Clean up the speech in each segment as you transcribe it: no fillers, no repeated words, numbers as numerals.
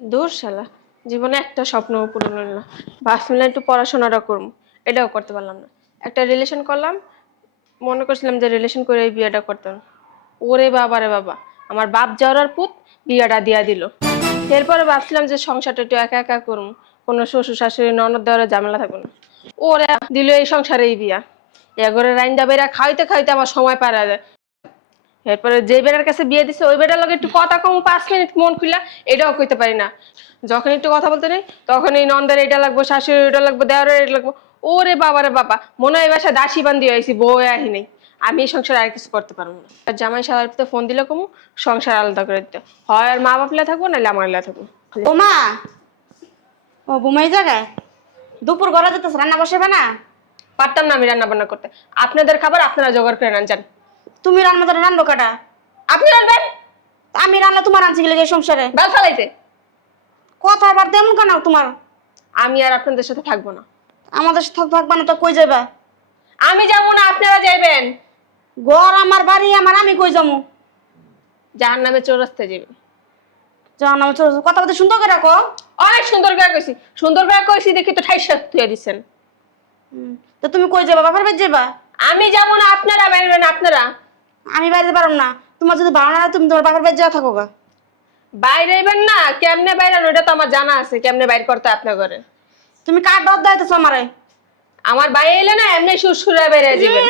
দূর শালা, জীবনে একটা স্বপ্ন পূরণ হলো না। ভাবছিলাম একটু পড়াশোনাটা করবো, এটাও করতে পারলাম না। একটা রিলেশন করলাম, মনে করছিলাম যে রিলেশন করে এই বিয়েটা করতাম। ওরে বাবা রে বাবা, আমার বাপ যাওয়ার পুত বিয়েটা দিয়া দিল। এরপরে ভাবছিলাম যে সংসারটা একটু একা একা করবো, কোনো শ্বশুর শাশুড়ি ননদ দেওয়ার ঝামেলা থাকবো না। ওরে দিল এই সংসারে এই বিয়া। এগরে রাইন্দা বেড়া খাইতে খাইতে আমার সময় পারা যায়। এরপরে যে বেটার কাছে বিয়ে দিছে ওই বেটার লগে একটু কথা কম 5 মিনিট মন খুলা এটাও কইতে পারি না। যখন একটু কথা বলতে নেই তখন এই নন্দের এটা লাগবো, শাশুড়ি এটা লাগবো, দেওয়ারের এটা লাগবো। ওরে বাবা রে বাবা, মনে হয় বাসা দাসী বান্ধি হয়েছি, বউ আহি নেই। আমি এই সংসার আর কিছু করতে পারবো না। আর জামাই সাহেব ফোন দিলে কমু সংসার আলাদা করে দিতে হয়, আর মা বাপলা থাকবো নাহলে আমার লা থাকবো। বোমা, ও বোমা এই জায়গায় দুপুর গলা যেতেছে, রান্না বসাবে না? পারতাম না আমি রান্না বান্না করতে। আপনাদের খাবার আপনারা জোগাড় করে নেন, যান। তুমি রান্না তো রান্না কাটা, আপনি রান্নাবেন? আমি রান্না তোমার আনছি গেলে এই সংসারে বাল ফালাইতে। কথা আবার তেমন কেন তোমার? আমি আর আপনাদের সাথে থাকবো না। আমাদের সাথে থাকবা না তো কই যাবা? আমি যাবো না, আপনারা যাইবেন। ঘর আমার, বাড়ি আমার, আমি কই যাবো? জাহান নামে চৌরাস্তায় যাবেন। জানো কথা বলতে সুন্দর করে রাখো। অনেক সুন্দর করে কইছি, সুন্দর করে কইছি দেখি তো ঠাইসা তুই দিছেন। তো তুমি কই যাবা? বাবার বাড়ি যাবা? আমি যাবো না, আপনারা বেরবেন আপনারা। আমি বাইরে পারব না। তোমার যদি ভালো না লাগে তুমি তোমার বাবার বাড়ি যাওয়া থাকো গা। বাইরে হইবেন না, কেমনে বাইরেন ওটা তো আমার জানা আছে, কেমনে বাইর করতে আপনার ঘরে। তুমি কার ডর দাইতেছো আমারে? আমার বাইরে এলে না এমনি সুরসুরা বেড়ে যাবেন।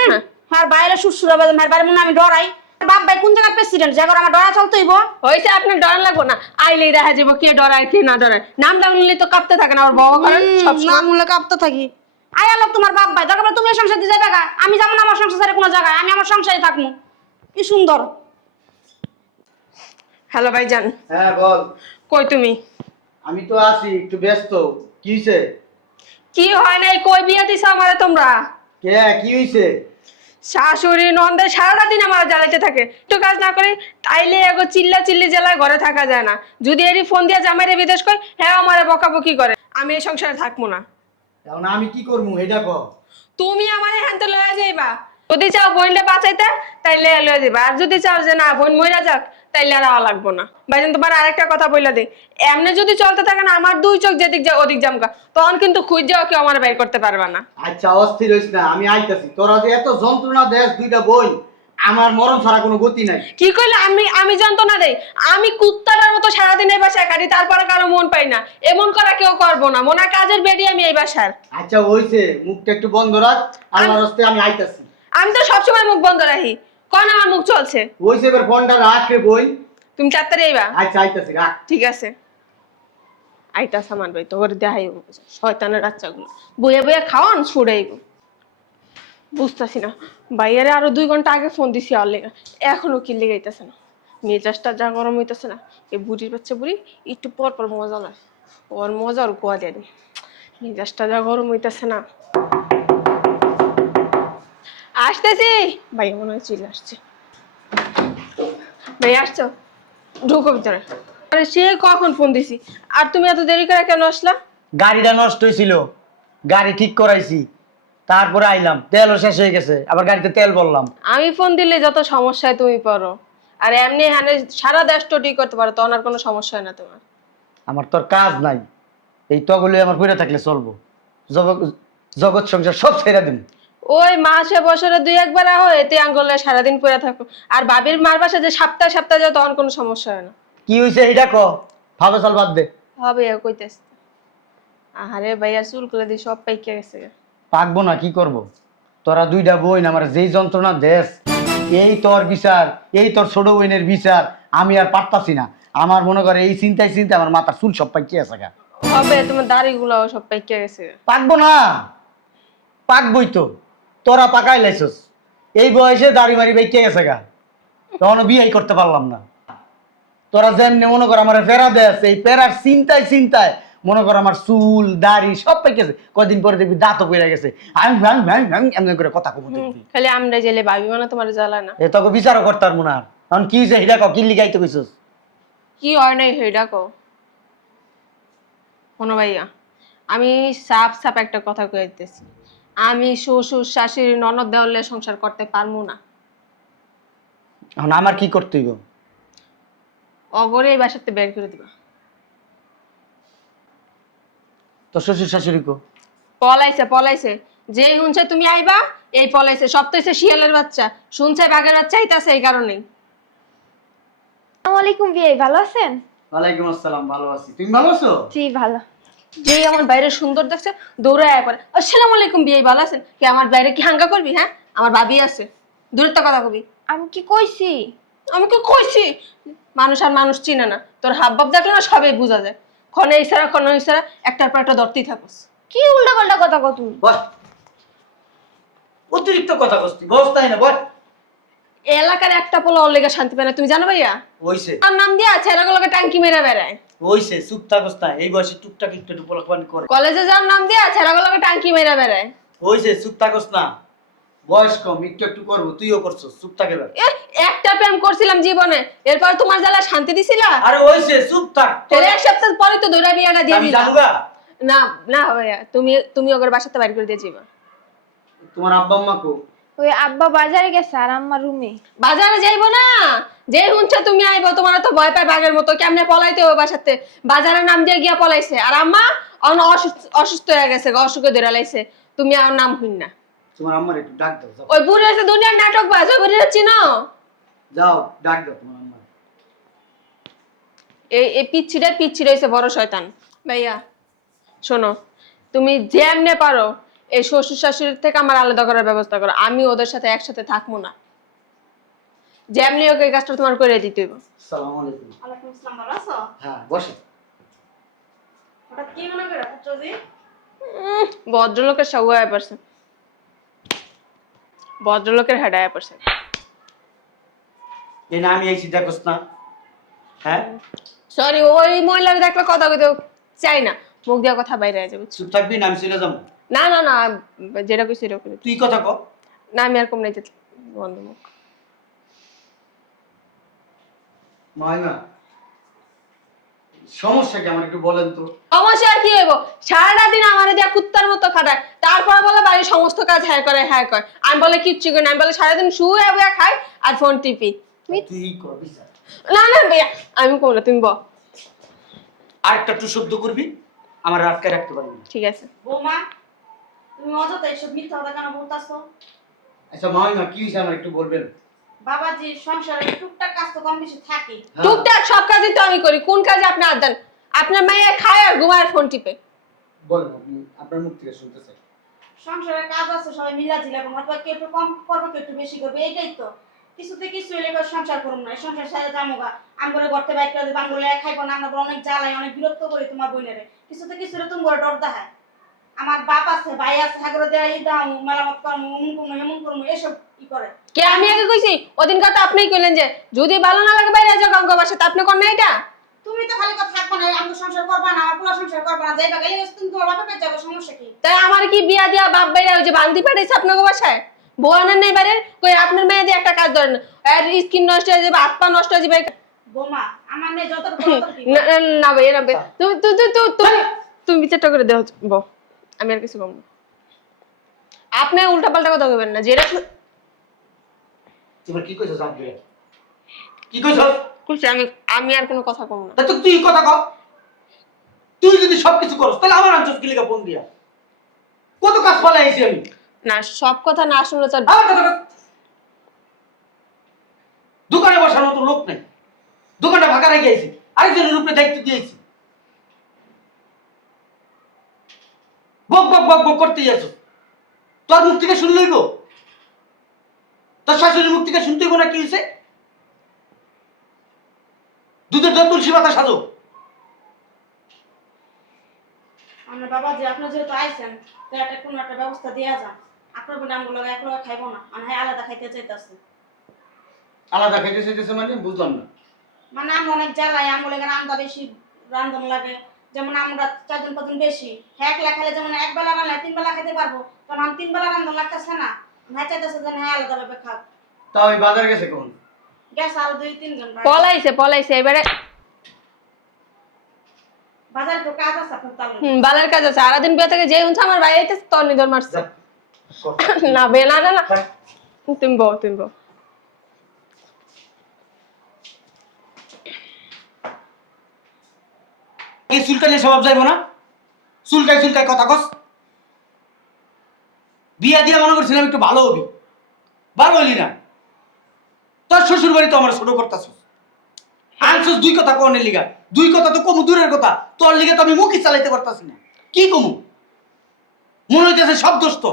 হ্যাঁ, আর বাইরে শ্বশুর বাবা মার বাড়ি মনে আমি ডরাই? বাপ ভাই কোন জায়গার প্রেসিডেন্ট যে আমার ডরা চলতেইব? হয়েছে আপনার ডর লাগবো না, আইলেই দেখা যাবো কে ডরায় কে না ডরায়। নাম ডাউনলি তো কাঁপতে থাকে না, আমার বাবা করেন সব না মূল্য কাঁপতে থাকি। আয় আলো তোমার বাপ ভাই দরকার তুমি সংসার দিয়ে যাবে গা, আমি যাবো না আমার সংসার ছেড়ে কোনো জায়গায়, আমি আমার সংসারে থাকবো। কি সুন্দর। হ্যালো ভাইজান। হ্যাঁ বল। কই তুমি? আমি তো আছি একটু ব্যস্ত। কি হইছে? কি হয় নাই, কই বিয়া দিছ আমারে তোমরা? কে কি হইছে? শাশুড়ি নন্দে সারাটা দিন আমার জ্বালাইতে থাকে, একটু কাজ না করে তাইলে এগো চিল্লা চিল্লি জ্বালায় ঘরে থাকা যায় না। যদি এরই ফোন দিয়ে জামাইরে বিদেশ কই, হ্যাঁ আমারে বকাবকি করে। আমি এই সংসারে থাকবো না। এখন আমি কি করবো এটা কও। তুমি আমারে হ্যান্তে লয়ে যাইবা। যদি চাও বোনলে বাঁচাইতে তাইলে লয়ে যাইবা, আর যদি চাও যে না বোন মইরা যাক তাইলে আর আওয়া লাগবো না। ভাইজান তোমার আরেকটা কথা বইলা দিই, এমনি যদি চলতে থাকে না আমার দুই চোখ যেদিক যা ওদিক জামকা, তখন কিন্তু খুঁজেও কেউ আমার বের করতে পারবা না। আচ্ছা অস্থির হইস না, আমি আইতাছি। তোরা যে এত যন্ত্রণা দেশ দুইটা বই, আমার মরণ ছাড়া কোনো গতি নাই। কি কইলে আমি আমি যন্ত্রণা দেই? আমি কুত্তাটার মতো সারাদিন এই বাসায় কাটি, তারপরে কারো মন পাই না। এমন করা কেউ করবো না, মনে হয় কাজের বেডি আমি এই বাসার। আচ্ছা হইছে, মুখটা একটু বন্ধ রাখ। আল্লাহর রাস্তে আমি আইতাছি। আমি তো সবসময় মুখ বন্ধ রাখি, কন আমার মুখ চলছে। হইছে, এবার ফোনটা রাখ রে বই। তুমি চারটারে আইবা? আচ্ছা আইতাছি, রাখ। ঠিক আছে, আইতা সামান ভাই তোর দেখাই শয়তানের বাচ্চাগুলো বইয়া বইয়া খাওয়ান ছুড়াইব। বুঝতেছি না, ভাইয়ারে আরো 2 ঘন্টা আগে ফোন দিছি আর লেগা, এখনো কি লেগাইতেছে না। মেজাজটা যা গরম হইতেছে না, এই বুড়ির বাচ্চা বুড়ি একটু পর পর মজা লাগে, ওর মজার গোয়া দেয়। মেজাজটা যা গরম হইতেছে না। আসতেছি। ভাই মনে হয় চলে আসছে। ভাই আসছো? ঢুকো ভিতরে। আরে সে কখন ফোন দিছি, আর তুমি এত দেরি করে কেন আসলা? গাড়িটা নষ্ট হয়েছিল, গাড়ি ঠিক করাইছি, তারপরে আইলাম। তেলও শেষ হয়ে গেছে, আবার গাড়িতে তেল বললাম। আমি ফোন দিলে যত সমস্যায় তুমি পড়ো, আর এমনি হ্যাঁ সারা দেশ টোটি করতে পারো, তখন আর কোনো সমস্যা হয় না তোমার। আমার তোর কাজ নাই, এই তগুলো আমার পড়ে থাকলে চলবো। জগৎ সংসার সব ছেড়ে দিন। ওই মাসে বছরে 2-1 বার আহো, এতে আঙ্গলে সারাদিন পড়ে থাকো। আর বাবির মার বাসা যে সপ্তাহে সপ্তাহে যাও, তখন কোনো সমস্যা হয় না। কি হয়েছে এটা ক, ভাবে চাল বাদ দে। হবে কইতেছ? আরে ভাইয়া চুল করে দিয়ে সব পাইকে গেছে। পাকবো না, কি করব? তোরা দুইটা বোন আমার যেই যন্ত্রণা দেশ, এই তোর বিচার, এই তোর ছোট বোনের বিচার, আমি আর পারতাছি না। আমার মনে করে এই চিন্তায় চিন্তায় আমার মাথার চুল সব পাইকে আছে গা। হবে, তোমার দাড়িগুলাও সব পাইকে গেছে। পাকবো না, পাকবই তো। তোরা পাকাই লাইছস, এই বয়সে দাড়ি মারি বেঁকে গেছে গা, তখনও বিয়েই করতে পারলাম না। তোরা যেমনি মনে কর আমার ফেরা দেশ, এই ফেরার চিন্তায় চিন্তায় মনে কর আমার চুল দাড়ি সব পেকেছে। কয়দিন পরে দেখবি দাঁতও পেরে গেছে। আমি ভ্যাং ভ্যাং ভ্যাং এমনি করে কথা কম দেখবি। খালি আমরা জেলে ভাবি মানে তোমার জ্বালা না। এ তোকে বিচারও করতার মনে আর এখন কি হয়েছে হিরা কি লিগাইতে কইছস? কি হয় নাই হেডা কো শোনো ভাইয়া, আমি সাপ সাপ একটা কথা কয়ে দিতেছি, আমি শ্বশুর শাশুড়ি ননদ দেওয়ালে সংসার করতে পারবো না। এখন আমার কি করতে হইব? অগরে এই বাসাতে বের করে দিবা। তোর শ্বশুর শাশুড়ি কো? পলাইছে পলাইছে, যে শুনছে তুমি আইবা এই পলাইছে। সব তো হইছে শিয়ালের বাচ্চা, শুনছে বাঘের বাচ্চা আইতাছে, এই কারণেই। আসসালামু আলাইকুম বিয়ে, ভালো আছেন? ওয়ালাইকুম আসসালাম, ভালো আছি। তুমি ভালো আছো? জি ভালো। যেই আমার বাইরে সুন্দর দেখছে দৌড়ে আয় পড়ে, আসসালামু আলাইকুম বিয়ে, ভালো আছেন? কি আমার বাইরে কি হাঙ্গা করবি? হ্যাঁ, আমার ভাবি আছে, দূরের তো কথা কবি। আমি কি কইছি? আমি কি কইছি? মানুষ আর মানুষ চিনে না, তোর হাব ভাব দেখলে না সবই বোঝা যায়। ক্ষণে ইশারা ক্ষণে ইশারা, একটার পর একটা ধরতেই থাকস। কি উল্টা পাল্টা কথা কও তুমি? বল, অতিরিক্ত কথা কস্তি বস্তাই না। বল, এই এলাকার একটা পোলা ওর লেগে শান্তি পায় না, তুমি জানো ভাইয়া? হইছে আর নাম দিয়া ছেলেগুলোকে টাঙ্কি মেরে বেড়ায়। হইছে, চুপ থাকস না। এই বয়সে টুকটাক একটু একটু পোলাপানি করে। কলেজে যাওয়ার নাম দিয়া ছেলেগুলোকে টাঙ্কি মেরে বেড়ায়। হইছে, চুপ থাকস না। বয়স কম, একটু একটু করবো, তুইও করছস, চুপ থাকে এবার। একটা প্রেম করছিলাম জীবনে, এরপর তোমার জ্বালা শান্তি দিছিলা? আরে হইছে, চুপ থাক। তোর এক সপ্তাহ পরে তো ধরে বিয়াটা দিয়ে আমি দিলাম। জানুগা। না না ভাইয়া, তুমি ওদের বাসাতে বাইর করে দিয়ে যাবা। তোমার আব্বা আম্মা কো? ওই আব্বা বাজারে গেছে আর আম্মা রুমে। বাজারে যাইবো না, যে শুনছে তুমি আইবো, তোমার তো ভয় পায় বাঘের মতো, কেমনে পলাইতে হবে বাসাতে? বাজারের নাম দিয়ে গিয়া পলাইছে। আর আম্মা অসুস্থ হয়ে গেছে, অসুখে ধরে লাইছে, তুমি আর নাম হইন না। তোমার আম্মার একটু ডাক দাও, যাও। ওই বুড়ি হচ্ছে দুনিয়ার নাটক বাজ, ওই বুড়ি চিনো? যাও ডাক দাও তোমার আম্মার। এই পিচ্ছিটা হয়েছে বড় শয়তান। ভাইয়া শোনো, তুমি যেমনে পারো এই শ্বশুর শাশুড়ির থেকে আমার আলাদা করার ব্যবস্থা করো। আমি ওদের সাথে একসাথে থাকবো না, যেমনি ওকে এই কাজটা তোমার করে দিতে হইব। আসসালামু আলাইকুম। ওয়ালাইকুম আসসালাম, ভালো আছো? হ্যাঁ, বসে। হঠাৎ কি মনে করে পুত্রজি? ভদ্রলোকের সবাই পারছে, ভদ্রলোকের হেডায় পারছে। এই না আমি এই চিন্তা করছ না। হ্যাঁ, সরি, ওই মহিলার দেখলে কথা কইতে চাই না, মুখ দেওয়া কথা বাইরে যাবে। চুপ থাকবি না, আমি চলে যাবো। না না না, যেটা কইছি সেটা করি। তুই কথা ক। না আমি আর কম নাই যেতে, বন্ধ মুখ। মাইমা, সমস্যা কি আমার একটু বলেন তো? সমস্যা আর কি হইব? সারাটা দিন আমার দিয়া কুত্তার মতো খাটায়, তারপরে বলে বাড়ির সমস্ত কাজ হ্যাঁ করে হ্যাঁ করে। আমি বলে কিচ্ছু করি না, আমি বলে সারাদিন শুয়ে বয়ে খাই আর ফোন টিপি। তুই কর বিচার। না না ভাইয়া, আমি কম না, তুমি বল। আরেকটা একটু শব্দ করবি, আমার আটকে রাখতে পারবি না। ঠিক আছে। বৌমা, তুমি অযথা এইসব মিথ্যা কথা কেন বলতাছো? আচ্ছা মাইমা, কি হয়েছে আমার একটু বলবেন? বাবাজি, সংসারে টুকটাক কাজ তো কম বেশি থাকে। হ্যাঁ। টুকটাক সব কাজই তো আমি করি, কোন কাজে আপনি হাত দেন? আপনার মেয়ে খায় আর ঘুমায় আর ফোন টিপে। বলেন, আপনি আপনার মুখ থেকে শুনতে চাই। সংসারের কাজ আছে, সবাই মিলা জিলা করবো, অথবা কেউ একটু কম করবো কেউ একটু বেশি করবে, এইটাই তো। কিছুতে কিছু এলে সংসার করুন না, সংসার সাথে জামুগা আমগরে ঘরতে বাইক করে দেবো, আমগুলো খাইবো না, আমরা অনেক জ্বালাই অনেক বিরক্ত করি তোমার বইনেরে। কিছুতে কিছু তুমি করে ডর দেখায়। আমার বাপ আছে, ভাই আছে, হাগরে দেওয়া এই দাম মেরামত করবো, অমন করবো এমন করবো, এসব ই করে। কে আমি আগে কইছি? ওদিন কথা আপনিই কইলেন যে যদি ভালো না লাগে বাইরে যাও গঙ্গা বাসা, তা আপনি কোন না এটা? তুমি তো খালি কথা থাকবো না, আমি সংসার করবা না, আমার পোলা সংসার করবা না, যাইবা গাইলে তুমি তোমার বাপে পেয়ে যাবে, সমস্যা কি? তাই আমার কি বিয়া দিয়া বাপ বাইরে ওই যে বান্দি পাঠাইছে আপনাকে বাসায়? বউ আনেন নাই বাইরে, কই আপনার মেয়ে দিয়ে একটা কাজ ধরেন, আর স্কিন নষ্ট হয়ে যাবে, হাত পা নষ্ট হয়ে যাবে। বোমা, আমার মেয়ে যত না না ভাই, না ভাই, তুমি তুমি তুমি তুমি তুমি বিচারটা করে দেও বউ, আমি আর কিছু কম না। আপনি উল্টা পাল্টা কথা কইবেন না, যেটা তোমরা কি কইছো জান দিলে? কি কইছো? কইছি আমি, আমি আর কোনো কথা কম না। তা তো তুই কথা ক। তুই যদি সবকিছু করস তাহলে আমার আনছস কি লেখা ফোন দিয়া? কত কাজ পালাইছি আমি। না সব কথা না শুনলে তো আমার কথা কর। দোকানে বসার মতো লোক নেই, দোকানটা ফাঁকা রেখে আইছি, আরেকজনের উপরে দায়িত্ব দিয়েছি। বক বক বক বক করতে যাচ্ছ। তোর মুখ থেকে শুনলই গো, তোর শাশুড়ির মুখ থেকে শুনতেই না কি হয়েছে? দুধের দল তুলসী পাতা সাজো। আমার বাবা যে আপনার যেহেতু আইছেন, তো একটা কোনো একটা ব্যবস্থা দেওয়া যান। আপনার বোন আমগুলো একলা খাইবো না, মানে হয় আলাদা খাইতে চাইতেছে। আলাদা খাইতে চাইতেছে মানে বুঝলাম না। মানে আমি অনেক জ্বালাই, আমগুলো এখানে আমদা বেশি রান্ধন লাগে। যেমন আমরা 4 জন 5 জন বেশি, হ্যাঁ একলা খেলে যেমন এক বেলা রান্না 3 বেলা খেতে পারবো, তখন আমি 3 বেলা রান্ধন লাগতেছে না। ভাই চাইতেছে যেন হ্যাঁ আলাদা ভাবে খাও। তা ওই বাজার গেছে কখন? গ্যাস আরো 2-3 জন পলাইছে এবারে। বাজারে তো কাজ আছে আপনার তাহলে। বালার কাজ আছে, সারাদিন বিয়ে থেকে যে শুনছে আমার ভাই আইতেছে তোর নিদর মারছে। না বে না না না, তুমি বউ তুমি বউ। এই চুলকালে স্বভাব যাইব না? চুলকাই চুলকাই কথা কস। বিয়া দিয়া মনে করছিলাম একটু ভালো হবি, ভালো হইলি না। তোর শ্বশুর বাড়ি তো আমার ছোট করতাছিস, আনছিস দুই কথা কোনের লিগা, দুই কথা তো কমু দূরের কথা, তোর লিগে তো আমি মুখই চালাইতে পারতাছি না। কি কমু? মনে হইতেছে সব দোষ তো।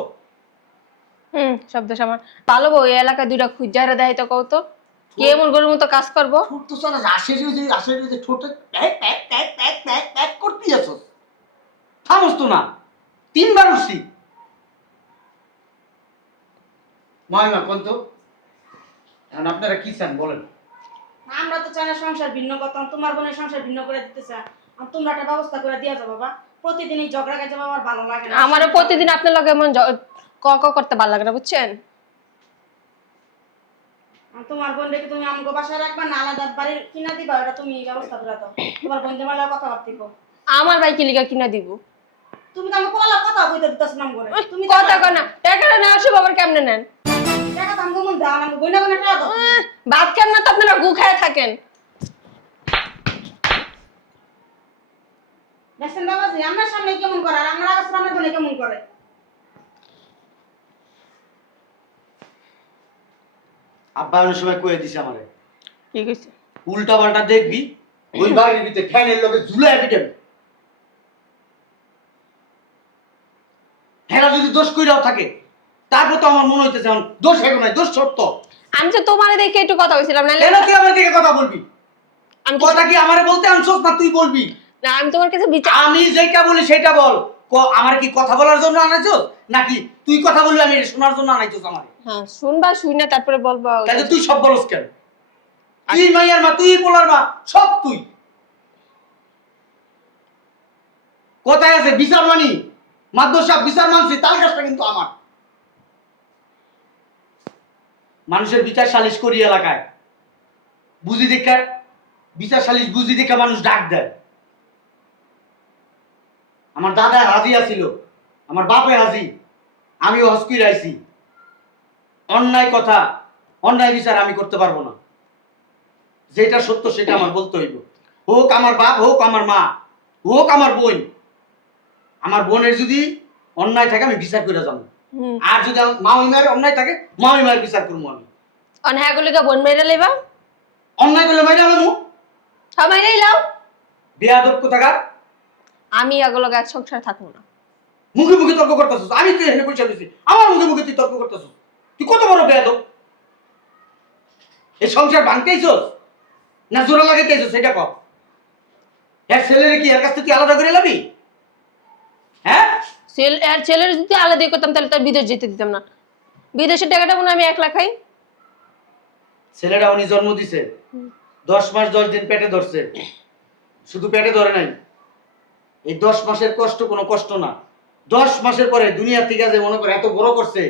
শব্দ সামান ভালো বউ, এই এলাকায় দুইটা খুঁজারে দেয় তো কত কে এমন গরুর মতো কাজ করবো। ঠোঁট তো চলে আসে ঠোঁটে pack pack pack pack pack pack করতেই আছস। থামস তো না, 3বার উঠছি। মাইমা কোন তো এখন আপনারা কি চান বলেন? আমরা তো চাই না সংসার ভিন্ন করতাম, তোমার বোনের সংসার ভিন্ন করে দিতে চাই, আর তোমরা একটা ব্যবস্থা করে দিয়া যাও বাবা। প্রতিদিন এই ঝগড়া কাজে আমার ভালো লাগে না। আমারও প্রতিদিন আপনার লগে এমন ক ক করতে ভালো লাগে না, বুঝছেন? আর তোমার বোন রেখে তুমি আমাকে বাসায় রাখবা না আলাদা বাড়ির কিনা দিবা, ওটা তুমি ব্যবস্থা করে দাও। তোমার বোন জামাই লাগে কথা বার্তিক। আমার ভাই কি লিগা কিনা দিব? তুমি তো আমাকে পোলা কথা কইতে দিতেছ নাম করে। তুমি কথা কয় না, টাকাটা না আসে বাবার কেমনে নেন? টাকা তো আমাকে মন দাও, আমাকে বইনা বইনা টাকা দাও। ভাত কেন না তো আপনারা গু খায় থাকেন। দেখছেন বাবাজি, আমার সামনে কেমন করে আর আমার আগে সামনে বলে কেমন করে। আব্বা অনেক সময় কয়ে দিছে আমারে, কি কইছে? উল্টা পাল্টা দেখবি ওই বাড়ির ভিতরে ফ্যানের লগে ঝুলায় পিটাবি। হেরা যদি দোষ কইরাও থাকে, তারপর তো আমার মনে হইতেছে এখন দোষ হেগো নাই, দোষ ছোট। আমি তো তোমারে দেখে একটু কথা কইছিলাম না। কেন তুই আমার দিকে কথা বলবি? আমি কথা কি আমারে বলতে আনছস না তুই বলবি? না, আমি তোমার কাছে বিচার। আমি যেটা বলি সেটা বল। আমার কি কথা বলার জন্য আনাইছস নাকি তুই কথা বলবি আমি এটা শোনার জন্য আনাইছস আমারে? হ্যাঁ, শুনবা, শুই না তারপরে বলবা। তাহলে তুই সব বলস কেন? তুই মাইয়ার মা, তুই বলার মা, সব তুই। কোথায় আছে বিচার মানি? মাদ্রাসা বিচার মানছি, তার কাজটা কিন্তু আমার। মানুষের বিচার সালিশ করি এলাকায়, বুঝি দেখা বিচার সালিশ বুঝি দেখা মানুষ ডাক দেয়। আমার দাদা হাজি আছিল, আমার বাপে হাজি, আমিও হজ কইরা আইছি। অন্যায় কথা, অন্যায় বিচার আমি করতে পারবো না। যেটা সত্য সেটা আমার বলতে হইব। হোক আমার বাপ, হোক আমার মা, হোক আমার বোন। আমার বোনের যদি অন্যায় থাকে আমি বিচার করে যাবো, আর যদি মামি মায়ের অন্যায় থাকে মামি মায়ের বিচার করবো আমি। অন হ্যাঁ গুলিকা বোন মেরে লইবা, অন্যায় করলে মাইরে আলামু, হ্যাঁ মাইরেই লাও। বেয়াদব কোথাকার। আমি এগুলো এক সংসার থাকবো না। মুখে মুখে তর্ক করতেছিস, আমি তুই এখানে পয়সা দিছি, আমার মুখে মুখে তুই তর্ক করতেছিস। তুই কত বড় বেয়াদব! এই সংসার ভাঙতেইছস না জোড়া লাগাইতেইছস সেটা কর। এর ছেলেরে কি এর কাছ থেকে আলাদা করে লাবি? হ্যাঁ, এর ছেলের যদি আলাদা করতাম তাহলে তার বিদেশ যেতে দিতাম না। বিদেশের টাকাটা মনে হয় আমি 1 লাখ খাই। ছেলেটা উনি জন্ম দিছে, 10 মাস 10 দিন পেটে ধরছে। শুধু পেটে ধরে নাই, এই 10 মাসের কষ্ট কোনো কষ্ট না। 10 মাসের পরে দুনিয়া থেকে যে মনে করে এত বড় করছে,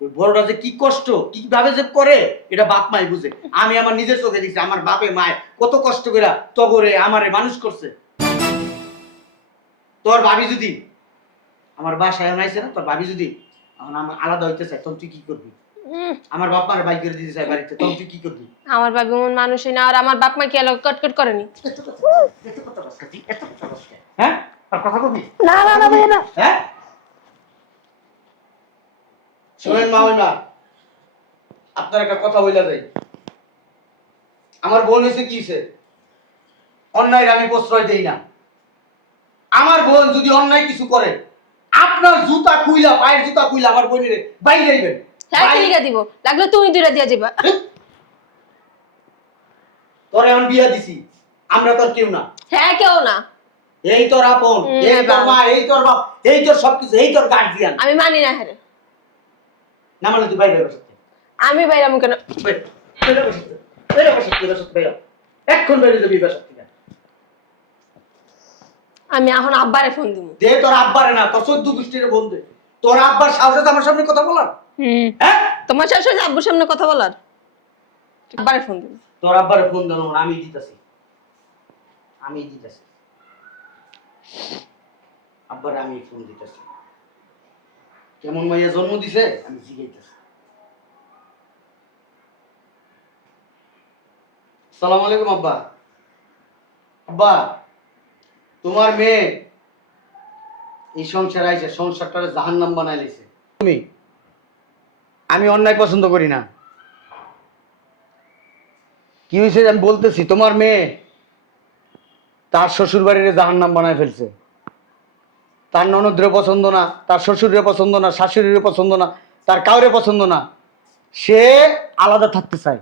ওই বড়টা যে কি কষ্ট কিভাবে যে করে এটা বাপ মাই বুঝে। আমি আমার নিজের চোখে দেখছি, আমার বাপে মায় কত কষ্ট করে তগরে আমারে মানুষ করছে। তোর ভাবি যদি আমার বাসায় আনাইছে না, তোর ভাবি যদি এখন আমার আলাদা হইতে চায় তখন তুই কি করবি? আমার বাপ মারে বাইক করে দিতে চায় বাড়িতে, তখন তুই কি করবি? আমার বাবা এমন মানুষই না, আর আমার বাপ মা কি আলো কটকট করেনি। হ্যাঁ, আর কথা কবি না না না ভাই না। হ্যাঁ, শোনেন মা ওই মা, আপনার একটা কথা বইলা যাই। আমার বোন হয়েছে কি হয়েছে, অন্যায় আমি প্রশ্রয় দেই না। আমার বোন যদি অন্যায় কিছু করে, আপনার জুতা খুইলা, পায়ের জুতা খুইলা আমার বোনের বাইরে যাইবেন। হ্যাঁ ঠিক দিব, লাগলে তুমি দুইটা দিয়া যাবা। তোর এখন বিয়া দিছি, আমরা তোর কেউ না। হ্যাঁ কেউ না, এই তোর আপন, এই তোর মা, এই তোর বাপ, এই তোর সবকিছু, এই তোর গার্জিয়ান। আমি মানি না। হ্যাঁ না মানে তুই বাইরে বসে আমি বাইরে আমি কেন? এখন বেরিয়ে যাবি বাসা থেকে। আমি এখন আব্বারে ফোন দিব। দে তোর আব্বারে না, তোর 14 গোষ্ঠীর বন্ধু। তোর আব্বার সাহস আছে আমার সামনে কথা বলার? হ্যাঁ, তোমার শাশুড়ি আব্বুর সামনে কথা বলার? আব্বারে ফোন দিব। তোর আব্বারে ফোন দেন, আমি দিতেছি, আমি দিতেছি আব্বারে, আমি ফোন দিতেছি। কেমন মাইয়া জন্ম দিছে আমি জিজ্ঞাসা। আসসালামু আলাইকুম আব্বা। আব্বা, তোমার মেয়ে এই সংসার আইছে সংসারটারে জাহান্নাম বানাই লাইছে। তুমি আমি অন্যায় পছন্দ করি না। কি হয়েছে আমি বলতেছি, তোমার মেয়ে তার শ্বশুর বাড়ির জাহান্নাম বানায় ফেলছে। তার ননদরে পছন্দ না, তার শ্বশুরের পছন্দ না, শাশুড়ির পছন্দ না, তার কাউরে পছন্দ না। সে আলাদা থাকতে চায়।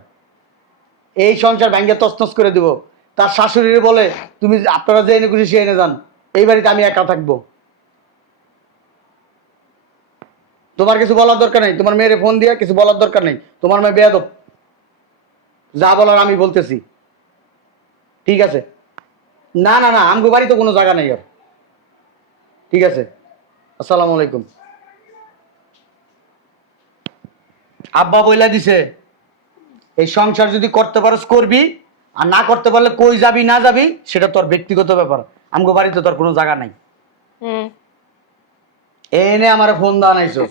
এই সংসার ভাঙ্গে তছনছ করে দিব। তার শাশুড়ি বলে তুমি আপনারা যে এনে খুশি সে এনে যান, এই বাড়িতে আমি একা থাকবো। তোমার কিছু বলার দরকার নেই, তোমার মেয়েরে ফোন দিয়ে কিছু বলার দরকার নেই। তোমার মেয়ে বেয়াদব, যা বলার আমি বলতেছি। ঠিক আছে? না না না, আমগো বাড়িতে কোনো জায়গা নেই আর। ঠিক আছে, আসসালামু আলাইকুম। আব্বা বইলা দিছে এই সংসার যদি করতে পারস করবি, আর না করতে পারলে কই যাবি না যাবি সেটা তোর ব্যক্তিগত ব্যাপার। আমগো বাড়িতে তোর কোনো জায়গা নাই। হুম। এনে আমার ফোন দেওয়া নাইছো,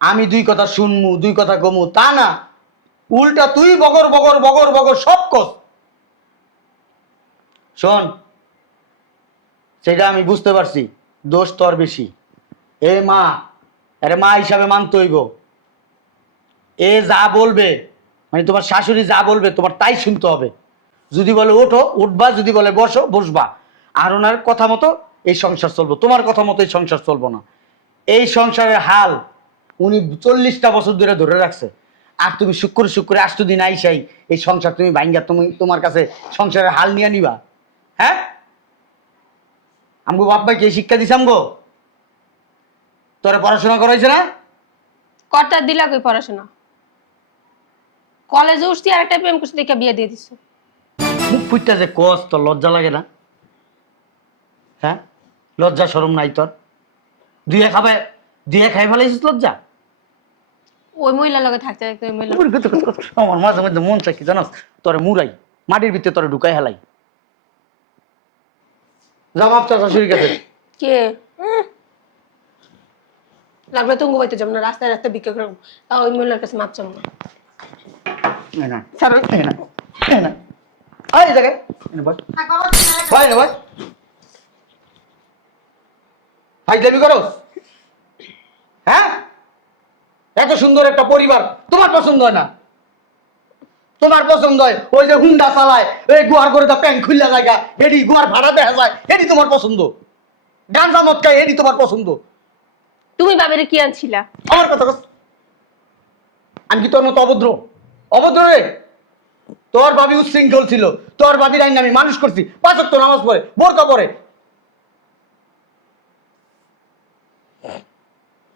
আমি দুই কথা শুনমু দুই কথা কমু তা না, উল্টা তুই বগর বগর বগর বগর সব কস। শোন, সেটা আমি বুঝতে পারছি, দোষ তোর বেশি। এ মা, আরে মা হিসাবে মানতে হইব। এ যা বলবে, মানে তোমার শাশুড়ি যা বলবে তোমার তাই শুনতে হবে। যদি বলে ওঠো উঠবা, যদি বলে বসো বসবা। আর ওনার কথা মতো এই সংসার চলবো, তোমার কথা মতো এই সংসার চলবো না। এই সংসারের হাল উনি 40টা বছর ধরে ধরে রাখছে, আর তুমি শুক্র শুক্রে 8 দিন আইসাই এই সংসার তুমি ভাঙ্গা তুমি তোমার কাছে সংসারের হাল নিয়ে নিবা? হ্যাঁ, আমগো বাপ ভাই কে শিক্ষা দিছে? আমগো তোরা পড়াশোনা করাইছে না? কর্তা দিলা কই পড়াশোনা? কলেজে উঠছি আর একটা প্রেম করছি দেখে বিয়ে দিয়ে দিছো। মুখ ফুটটা যে কস, তোর লজ্জা লাগে না? হ্যাঁ, লজ্জা শরম নাই তোর? দুয়ে খাই ফেলাইছিস লজ্জা? ওই মহিলার লগে থাকতে থাকতে ওই মহিলা আমার মাঝে মধ্যে মন চাই কি জানাস, তোরে মুরাই মাটির ভিতরে তোরে ঢুকাই হেলাই। জামাপ চাষা শুরু গেছে। কে লাগবে তুমি বাইতে যাব না, রাস্তায় রাস্তায় বিক্রি করবো, তাও ওই মহিলার কাছে মাপ চাবো না। থাক বাবা, তুমি না রাখো। ফাইজলামি করো? হ্যাঁ, এত সুন্দর একটা পরিবার তোমার পছন্দ হয় না? তোমার পছন্দ হয় ওই যে হুন্ডা চালায়, এই গুহার করে তা প্যান্ট খুললা জায়গা, এডি গুহার ভাড়া দেখা যায়, এডি তোমার পছন্দ। গাঞ্জা মদ খায়, এডি তোমার পছন্দ। তুমি বাবেরে কি আনছিলা? আমার কথা কস, আমি কি তোর মতো অভদ্র? অভদ্র রে? তোর ভাবি উচ্ছৃঙ্খল ছিল, তোর ভাবির আইন আমি মানুষ করছি, 5 ওয়াক্ত নামাজ পড়ে, বোরকা পড়ে।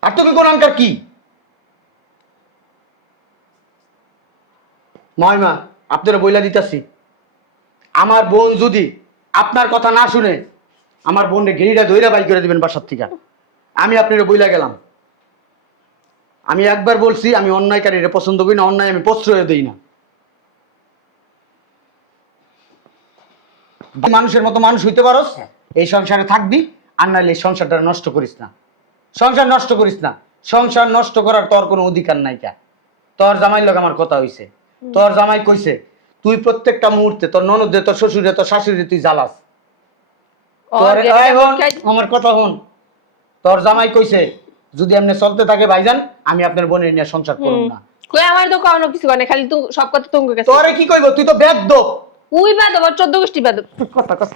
আর তুমি কোরআনকার কি? মহিমা, আপনারা বইলা দিতেছি, আমার বোন যদি আপনার কথা না শুনে, আমার বোনকে ঘেরিটা ধইরা বাই করে দিবেন বাসার থেকে। আমি আপনারা বইলা গেলাম। আমি একবার বলছি, আমি অন্যায়কারীরা পছন্দ করি না, অন্যায় আমি প্রশ্রয় দিই না। মানুষের মতো মানুষ হইতে পারস, এই সংসারে থাকবি, আর নাহলে এই সংসারটা নষ্ট করিস না। সংসার নষ্ট করিস না। সংসার নষ্ট করার তোর কোনো অধিকার নাই। কা তোর জামাইর লোক আমার কথা হইছে, তোর জামাই কইছে তুই প্রত্যেকটা মুহূর্তে তোর ননদে, তোর শ্বশুরে, তোর শাশুড়ি তুই জ্বালাস। আমার কথা হন, তোর জামাই কইছে যদি এমনি চলতে থাকে ভাইজান, আমি আপনার বোনের নিয়ে সংসার করব না। কই আমার তো কোনো কিছু করে খালি তুই সব কথা তুমি কাছে। তোরে কি কইব? তুই তো বেয়াদব। উই বাদ আবার 14 গোষ্ঠী বাদ। কথা কস,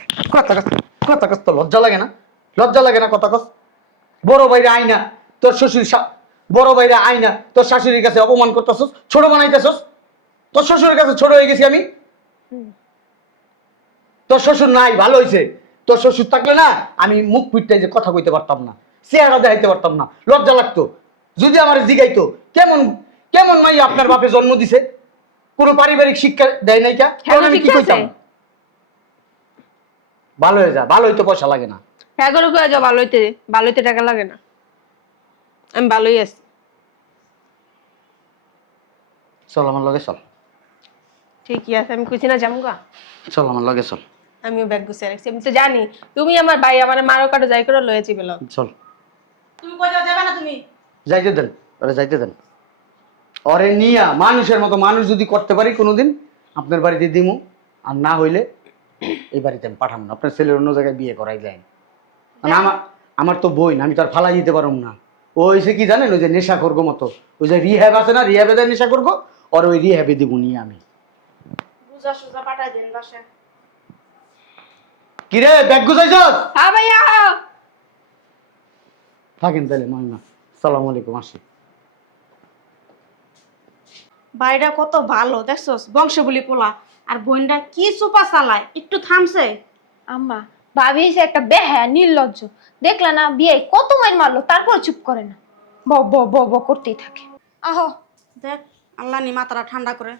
কথা কস, তো লজ্জা লাগে না? লজ্জা লাগে না কথা কস? বড় ভাইরা আইনা তোর শ্বশুর, বড় ভাইরা আইনা তোর শাশুড়ির কাছে অপমান করতেছস, ছোট বানাইতেছস। তোর শ্বশুরের কাছে ছোট হয়ে গেছি আমি? তোর শ্বশুর নাই, ভালো হয়েছে। তোর শ্বশুর থাকলে না আমি মুখ পিটটাই যে কথা কইতে পারতাম না, চেহারা দেখাইতে পারতাম না, লজ্জা লাগতো। যদি আমার জিগাইতো কেমন কেমন মাই আপনার বাপে জন্ম দিছে, কোনো পারিবারিক শিক্ষা দেয় নাই, কা আমি কি কইতাম? ভালো হয়ে যা, ভালো হইতে পয়সা লাগে না। হ্যাঁ করে কয়ে যাও, ভালো হইতে টাকা লাগে না। আমি ভালোই আছি। চল আমার লগে চল। ঠিকই আছে, আমি কইছি না জামুগা। চল আমার লগে চল। আমিও ব্যাগ গুছিয়ে রাখছি, আমি তো জানি তুমি আমার ভাই, আমার মারো কাটো যাই করে লয়েছি বেলা। চল। তুমি কোথাও যাবে না তুমি? যাইতে দেন, ওরে যাইতে দেন। ওরে নিয়া মানুষের মতো মানুষ যদি করতে পারি কোনোদিন, আপনার বাড়িতে দিমু। আর না হইলে এই বাড়িতে আমি পাঠাবো না। আপনার ছেলের অন্য জায়গায় বিয়ে করাই যায়। মানে আমার তো বই না, আমি তো আর ফালাই দিতে পারব না। ও হয়েছে কি জানেন, ওই যে নেশা করবো মতো, ওই যে রিহ্যাব আছে না, রিহ্যাবে দেয় নেশা করবো, আর ওই রিহ্যাবে দিব নিয়ে আমি। বুঝা সুজা পাঠাই দিন বাসায়। কিরে ব্যাগ গুছাইছস? হ্যাঁ ভাইয়া। থাকেন তাহলে মাইমা, সালাম আলাইকুম, আসি। ভাইটা কত ভালো দেখছস, বংশ বলি পোলা। আর বোনটা কি চোপা চালায়, একটু থামছে। আম্মা ভাবি এসে একটা বেহায়া নির্লজ্জ, দেখলা না বিয়ে কত মাইর মারলো তারপর চুপ করে না, ব ব ব ব করতেই থাকে। আহো দেখ আল্লাহ নি মাথাটা ঠান্ডা করে।